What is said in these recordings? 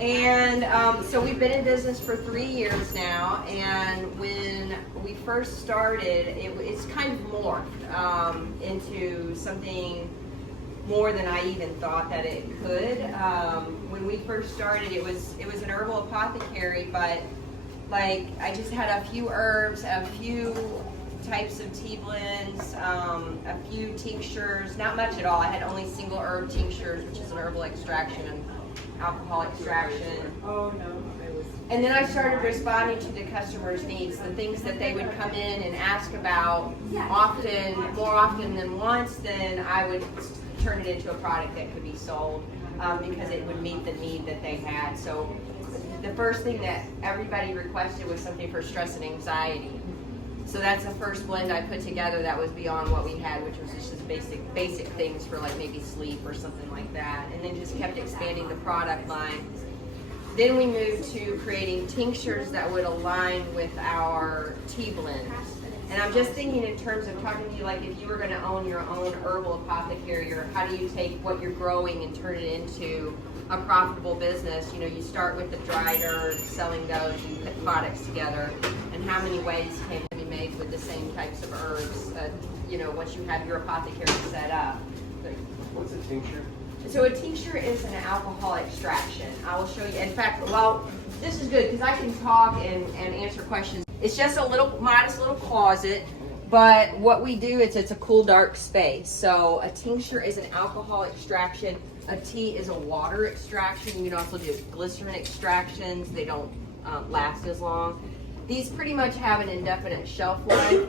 And so we've been in business for 3 years now, and when we first started, it's kind of morphed into something more than I even thought that it could. When we first started, it was an herbal apothecary, but like I just had a few herbs, a few types of tea blends, a few tinctures, not much at all. I had only single herb tinctures, which is an herbal extraction and alcohol extraction. Oh no. And then I started responding to the customers' needs, the things that they would come in and ask about more often than once. Then I would turn it into a product that could be sold because it would meet the need that they had. So the first thing that everybody requested was something for stress and anxiety. So that's the first blend I put together that was beyond what we had, which was just basic things for like maybe sleep or something like that. And then just kept expanding the product line. Then we moved to creating tinctures that would align with our tea blends. And I'm just thinking in terms of talking to you, like if you were going to own your own herbal apothecary, or how do you take what you're growing and turn it into a profitable business? You know, you start with the dried herbs, selling those, you put products together, and how many ways can be made with the same types of herbs, you know, once you have your apothecary set up. What's a tincture? So a tincture is an alcohol extraction. I will show you. In fact, well, this is good because I can talk and answer questions. It's just a modest little closet, but what we do is it's a cool, dark space. So a tincture is an alcohol extraction. A tea is a water extraction. You can also do glycerin extractions. They don't last as long. These pretty much have an indefinite shelf life.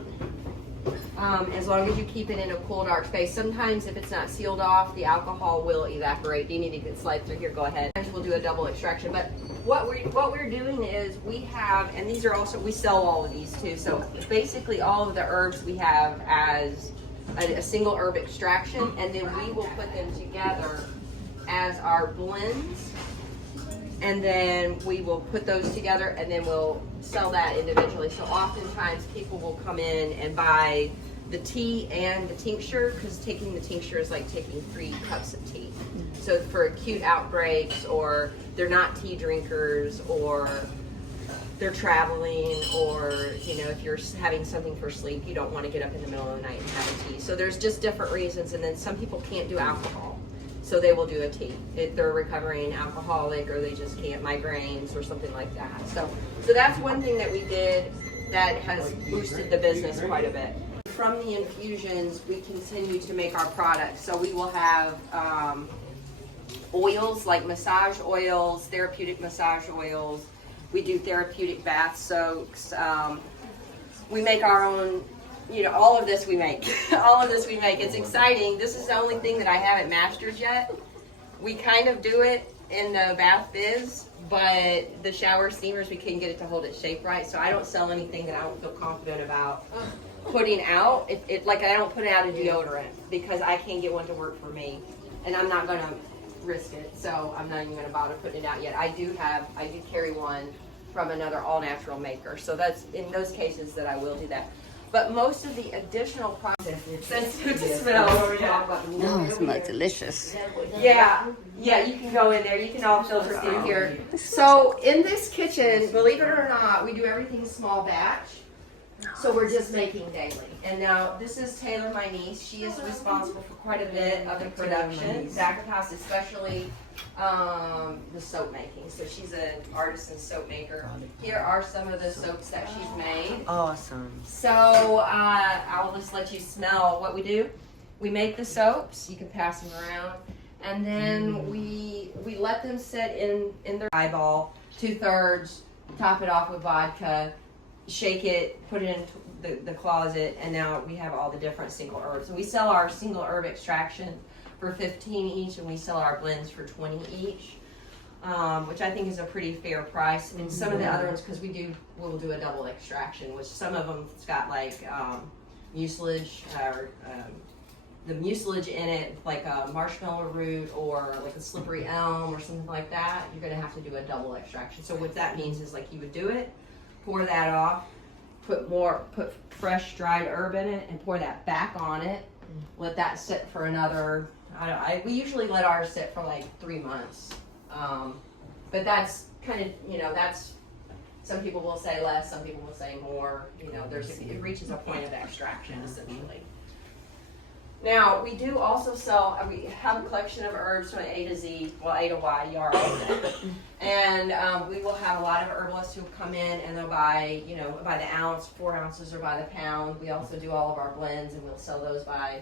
As long as you keep it in a cool, dark space. Sometimes if it's not sealed off, the alcohol will evaporate. Do you need to get slide through here? Go ahead. We'll do a double extraction. But what we're doing is we have, and these are also, we sell all of these too. So basically all of the herbs we have as a single herb extraction, and then we will put them together as our blends. And then we will put those together, and then we'll sell that individually. So oftentimes people will come in and buy the tea and the tincture, because taking the tincture is like taking 3 cups of tea. So for acute outbreaks, or they're not tea drinkers, or they're traveling, or you know, if you're having something for sleep, you don't want to get up in the middle of the night and have a tea. So there's just different reasons. And then some people can't do alcohol, so they will do a tea if they're a recovering alcoholic, or they just can't, migraines or something like that. So that's one thing that we did that has boosted the business quite a bit. From the infusions, we continue to make our products. So we will have oils like massage oils, therapeutic massage oils. We do therapeutic bath soaks. We make our own, you know, all of this we make. All of this we make. It's exciting. This is the only thing that I haven't mastered yet. We kind of do it in the bath biz, but the shower steamers, we couldn't get it to hold its shape right. So I don't sell anything that I don't feel confident about putting out. Like I don't put out a deodorant because I can't get one to work for me, and I'm not going to risk it. So I'm not even going to bother putting it out yet. I do carry one from another all-natural maker. So that's in those cases that I will do that. But most of the additional products, sensitive to smell. Oh, it smells delicious. Yeah, you can go in there. You can all filter through here. So in this kitchen, believe it or not, we do everything small batch. So we're just making daily. And now this is Taylor, my niece. She is responsible for quite a bit of the production, back of house, especially the soap making. So she's an artisan soap maker. Here are some of the soaps that she's made. Awesome. So I'll just let you smell what we do. We make the soaps. You can pass them around. And then we let them sit in their eyeball, 2/3, top it off with vodka, shake it, put it in the closet, and now we have all the different single herbs. And we sell our single herb extraction for $15 each, and we sell our blends for $20 each, which I think is a pretty fair price. And some of the other ones, because we'll do a double extraction, which some of them's got like mucilage or the mucilage in it, like a marshmallow root or like a slippery elm or something like that. You're going to have to do a double extraction. So what that means is like you would do it, pour that off, put fresh dried herb in it, and pour that back on it. Let that sit for another. We usually let ours sit for like 3 months, but that's kind of, you know, that's, some people will say less, some people will say more, you know, it reaches a point of extraction essentially. Now, we do also sell, we have a collection of herbs from A to Z, well, A to Y, yard. And we will have a lot of herbalists who come in and they'll buy, you know, by the ounce, 4 ounces, or by the pound. We also do all of our blends, and we'll sell those by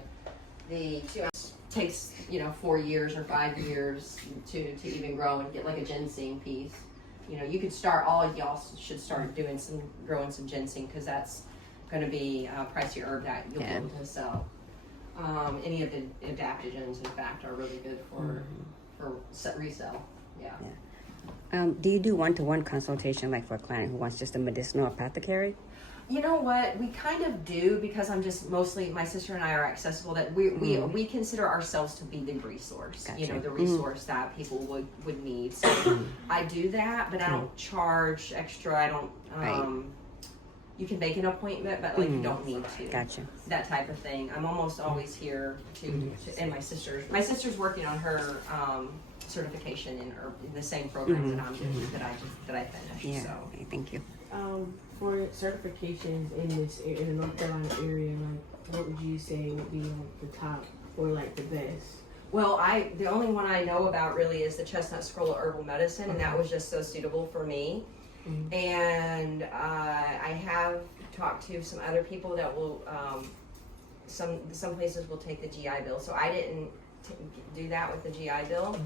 the 2 ounces. Takes, you know, 4 years or 5 years to even grow and get like a ginseng piece. You know, you could start, all of y'all should start growing some ginseng, because that's going to be a pricey herb that you'll be able to sell. Any of the adaptogens, in fact, are really good for resale. Yeah. Do you do one-to-one consultation, like for a client who wants just a medicinal apothecary? You know what? We kind of do, because I'm just mostly, my sister and I are accessible, that we consider ourselves to be the resource. Gotcha. You know, the resource that people would need. So I do that, but I don't charge extra. I don't. You can make an appointment, but like you don't need to. Gotcha. That type of thing. I'm almost always here to and my sister's working on her certification in the same programs that I'm doing, that I finished. Yeah. So Okay, thank you. For certifications in the North Carolina area, like what would you say would be like the top or like the best? Well, the only one I know about really is the Chestnut Scroll of Herbal Medicine, and that was just so suitable for me. And I have talked to some other people that will, some places will take the GI Bill. So I didn't do that with the GI Bill.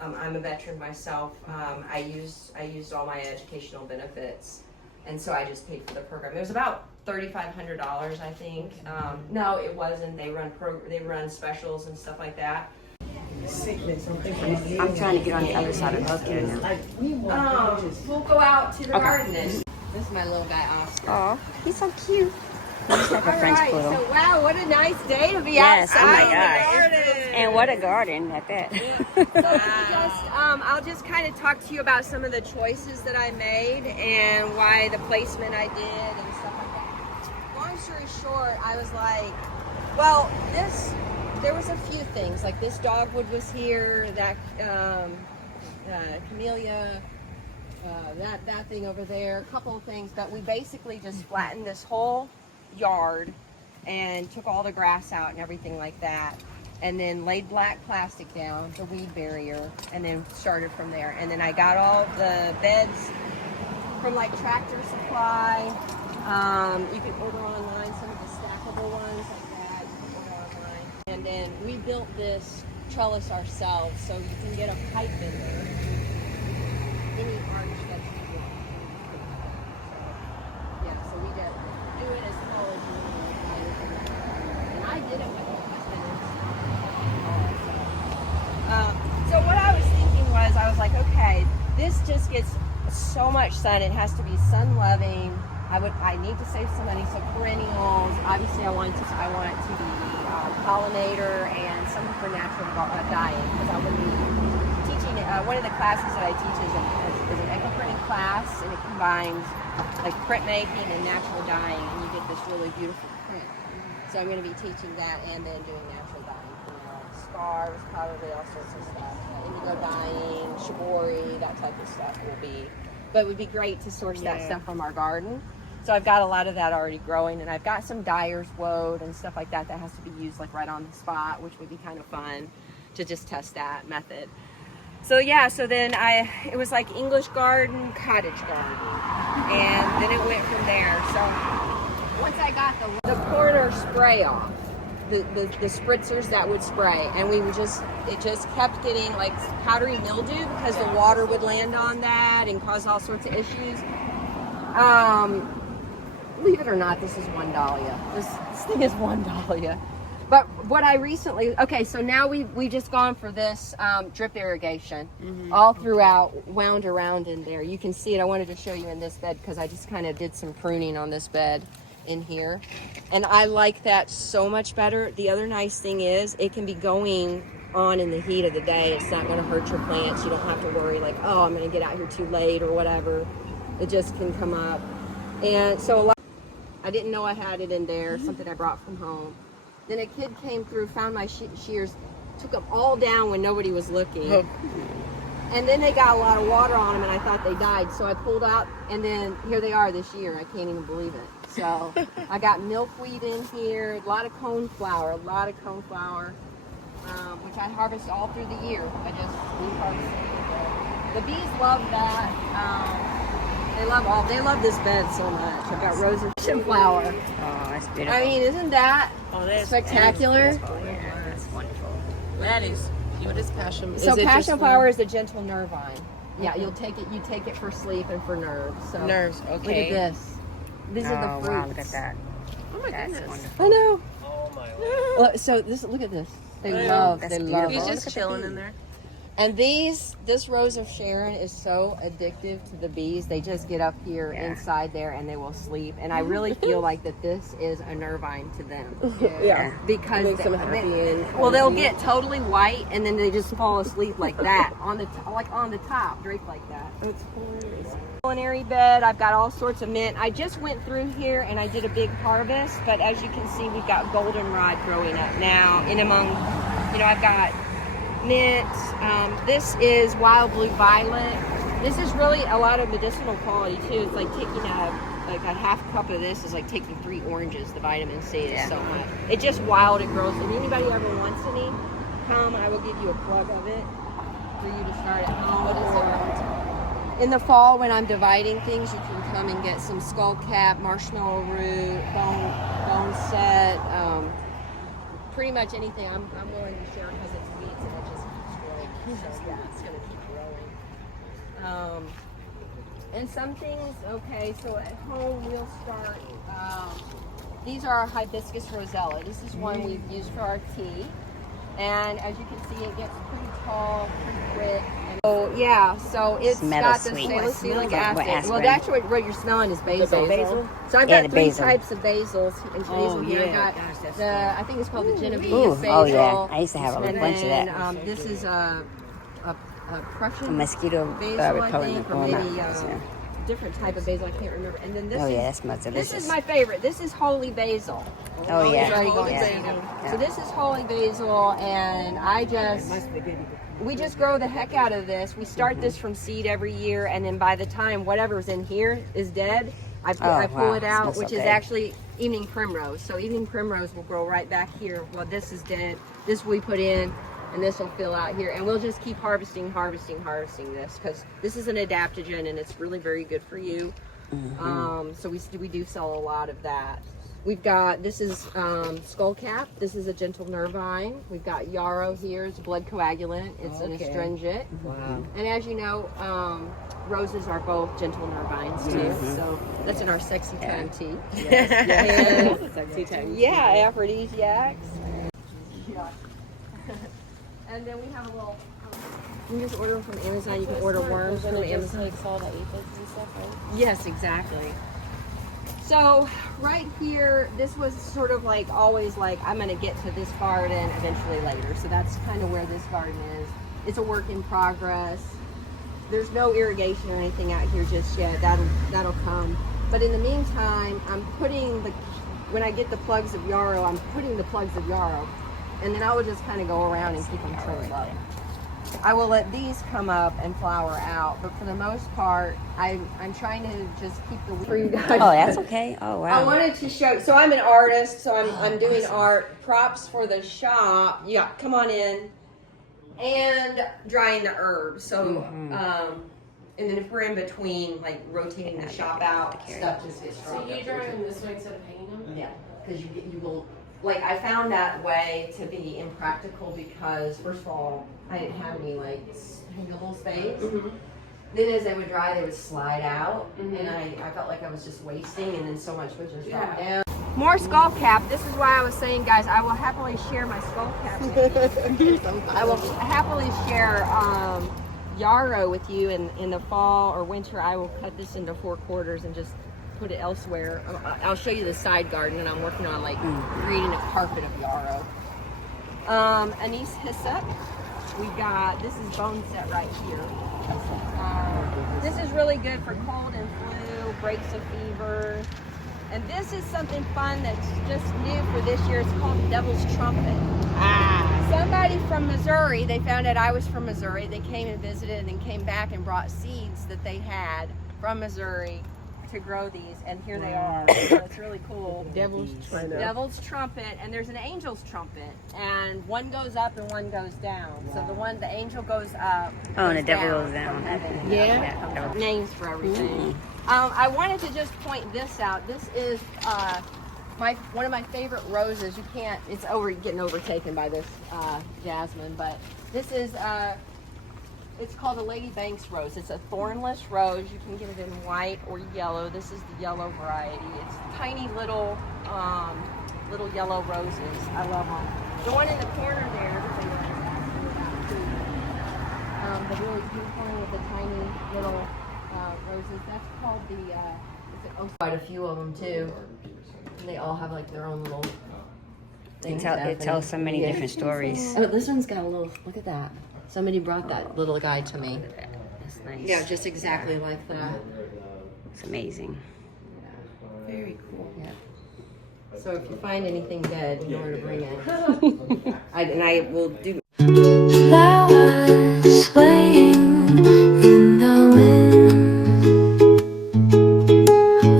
I'm a veteran myself. I used all my educational benefits, and so I just paid for the program. It was about $3,500, I think. No, it wasn't. They run specials and stuff like that. Sickness. I'm trying to get on the other side of healthcare now. We'll go out to the garden. This is my little guy, Oscar. Oh, he's so cute. He's like a French poodle. So wow, what a nice day to be Yes, oh my outside in the gosh. garden. And what a garden at that. So I'll just kind of talk to you about some of the choices that I made and why the placement I did and stuff like that. Long story short, I was like, well, there was a few things, like this dogwood was here, that camellia, that thing over there, a couple of things, but we basically just flattened this whole yard and took all the grass out and everything like that, and then laid black plastic down, the weed barrier, and then started from there. And then I got all the beds from like Tractor Supply. You can order online some of the stackable ones like that. You can order online. And then we built this trellis ourselves, so you can get a pipe in there. Any arch that you want. Yeah, so we did do it as tall as you want. And I did it with all my tenants. So what I was thinking was, I was like, okay, this just gets so much sun. It has to be sun loving. I need to save some money, so perennials. Obviously, I want it to be pollinator and something for natural dyeing, because I would be teaching. One of the classes that I teach is an eco printing class, and it combines like printmaking and natural dyeing, and you get this really beautiful print. So I'm going to be teaching that and then doing natural dyeing, scarves, probably all sorts of stuff, indigo dyeing, shibori, that type of stuff will be. But it would be great to source that stuff from our garden. So I've got a lot of that already growing, and I've got some dyer's woad and stuff like that has to be used like right on the spot, which would be kind of fun to just test that method. So yeah, so then it was like English garden, cottage garden, and then it went from there. So once I got the corner spray off, the spritzers that would spray, and it just kept getting like powdery mildew because the water would land on that and cause all sorts of issues. Believe it or not, this is one dahlia. This thing is one dahlia. But what I recently, so now we've just gone for this drip irrigation all throughout, wound around in there. You can see it. I wanted to show you in this bed because I just kind of did some pruning on this bed in here. And I like that so much better. The other nice thing is it can be going on in the heat of the day. It's not going to hurt your plants. You don't have to worry like, oh, I'm going to get out here too late or whatever. It just can come up. And so I didn't know I had it in there, something I brought from home. Then a kid came through, found my shears, took them all down when nobody was looking. And then they got a lot of water on them, and I thought they died. So I pulled out, and then here they are this year. I can't even believe it. So I got milkweed in here, a lot of coneflower, which I harvest all through the year. I just leave harvesting. The bees love that. They love this bed so much. I've got rose and flower. Oh, that's beautiful. I mean, isn't that spectacular? Yeah, that's wonderful. That is. What is passion? So Is it passion just flower is a gentle nervine. Yeah, you take it for sleep and for nerves. So nerves? look Okay. at this. These are the fruits. Wow, look at that. Oh my That's goodness. wonderful. I know. Oh my God. So look at this. They I know. love That's it. beautiful. He's Look just at the chilling bees. in there. And this Rose of Sharon is so addictive to the bees. They just get up here Yeah. inside there and they will sleep. And I really feel like that this is a nervine to them. Yeah. Because Makes them happy and well, they'll cozy. get totally white and then they just fall asleep like that on the top, draped like that. It's hilarious. Culinary bed. I've got all sorts of mint. I just went through here and I did a big harvest, but as you can see, we've got goldenrod growing up now. In among, I've got mint. This is wild blue violet. This is really a lot of medicinal quality too. It's like taking a half cup of this is like taking 3 oranges. The vitamin C is so much. It's just wild. It grows. If anybody ever wants any, come. I will give you a plug of it for you to start at home. In the fall, when I'm dividing things, you can come and get some skullcap, marshmallow root, bone set, pretty much anything. I'm willing to share because it's weeds and it just keeps growing. So yeah, it's going to keep growing. And some things, okay, so at home we'll start, these are our hibiscus rosella. This is one we've used for our tea. And as you can see, it gets pretty tall, pretty quick. So yeah, so it's Smell got is the sweet. salicylic What acid. Well, aspirin? that's what you're smelling is basil. basil? So I've Yeah, got the 3 basil. types of basils and trees in here. I got gosh, that's I think it's called the Genovese Ooh, basil. oh yeah. I used to have a And bunch of then, that. this is a Prussian A mosquito basil, I repellent think, or going up. maybe Yeah. different type of basil. I can't remember. And then this Oh is yeah, that smells delicious. this is my favorite. This is holy basil. Oh yeah. It's already going Yeah. season. Yeah. So this is holy basil, and we just grow the heck out of this. We start this from seed every year, and then by the time whatever's in here is dead, I pull wow. it out, Smells so which is good. actually evening primrose. So evening primrose will grow right back here. Well, this is dead. This we put in, and this will fill out here, and we'll just keep harvesting this because this is an adaptogen, and it's really very good for you. So we do sell a lot of that. We've got, this is skullcap. This is a gentle nervine. We've got yarrow here. It's a blood coagulant. It's an astringent. Wow. And as you know, roses are both gentle nervines too. So that's in our sexy time tea. Yes. Sexy time. Yeah, aphrodisiacs. And then we have a little, you can just order them from Amazon. You can order worms from Amazon. Like saw the aphids and stuff, right? Yes, exactly. So right here, this was sort of like always like, I'm going to get to this garden eventually later. So that's kind of where this garden is. It's a work in progress. There's no irrigation or anything out here just yet. That'll come. But in the meantime, I'm putting when I get the plugs of yarrow, I'm putting the plugs of yarrow. And then I will just kind of go around and keep them trimmed up. I will let these come up and flower out, but for the most part, I'm trying to just keep the weed for you guys. Oh, that's okay. Oh I wow. wanted to show. So I'm an artist, so I'm doing art props for the shop. Yeah, come on in, and drying the herbs. So, and then if we're in between, like rotating the shop out, stuff just gets So you dry them this way instead of hanging them? Yeah, because you will. Like, I found that way to be impractical because, first of all, I didn't have any, like, hangable space. Then as they would dry, they would slide out, and I felt like I was just wasting, and then so much would just drop down. More skull cap. This is why I was saying, guys, I will happily share my skull cap with you. I will happily share yarrow with you in the fall or winter. I will cut this into 4 quarters and just put it elsewhere. I'll show you the side garden, and I'm working on like creating a carpet of yarrow. Anise hyssop. We've got, this is bone set right here. This is really good for cold and flu, breaks of fever. And this is something fun that's just new for this year. It's called Devil's Trumpet. Somebody from from Missouri. They found out I was from Missouri. They came and visited and then came back and brought seeds that they had from Missouri to grow these, and here they are. So it's really cool. Devil's trumpet. Devil's trumpet, and there's an angel's trumpet, and one goes up and one goes down. So the angel goes up. Oh, and the devil down goes down. from heaven. Yeah. Names for everything. I wanted to just point this out. This is one of my favorite roses. You can't. It's getting overtaken by this jasmine, but this is. It's called a Lady Banks rose. It's a thornless rose. You can get it in white or yellow. This is the yellow variety. It's tiny little yellow roses. I love them. The one in the corner there, the really pink one with the tiny little roses. That's called quite a few of them too. And they all have like their own little things. It tells so many different stories. Oh, this one's got a little. Look at that. Somebody brought that little guy to me. That's nice. Yeah, just exactly like that. It's amazing. Very cool. Yeah. So if you find anything dead, you know where to bring it. I will do. Flowers swaying in the wind.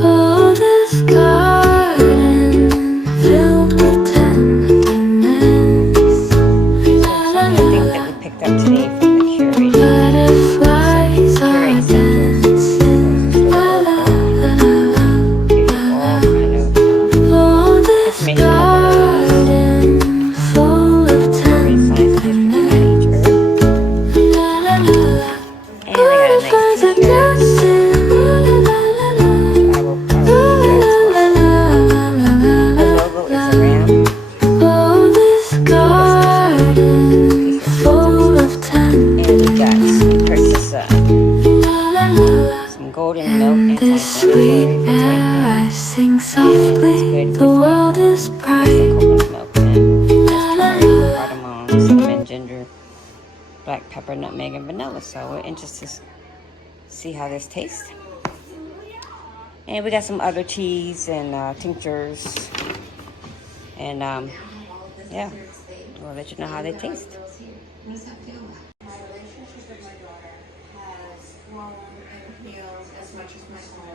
Oh, this garden filled with tenderness. I think that we picked up today from the Curate. Butterflies are Curate dancing. Oh, this garden full of tenderness. Butterflies are dancing. Oh, this garden full of tenderness. Some golden milk This sweet air, I sing softly. The world is bright. coconut milk and turmeric, cardamom, cinnamon, ginger, black pepper, nutmeg, and vanilla. So we're interested to see how this tastes. And we got some other teas and tinctures. And yeah, we'll let you know how they taste. My relationship with my daughter has grown and healed as much as my own.